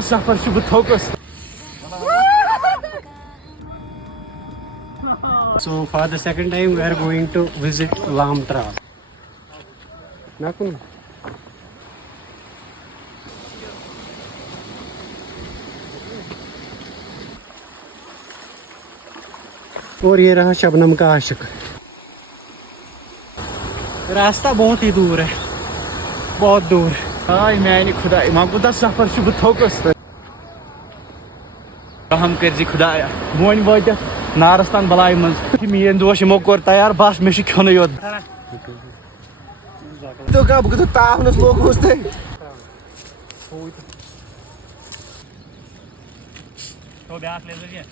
Suffer थोकस. So for the second time we are going to visit Lam Tral. और ये रहा शबनम का आशिक. रास्ता बहुत ही दूर है, बहुत दूर. हाय मैंने खुदा मां सफर थोकस. हम कर खुदाया मोन वात नारस्तान बलाय मज मेन दोस यमो कोर तैयार बस मे खोन योत. तो का बग तो तावनस लोग होते तो ब्यास ले लीजिए.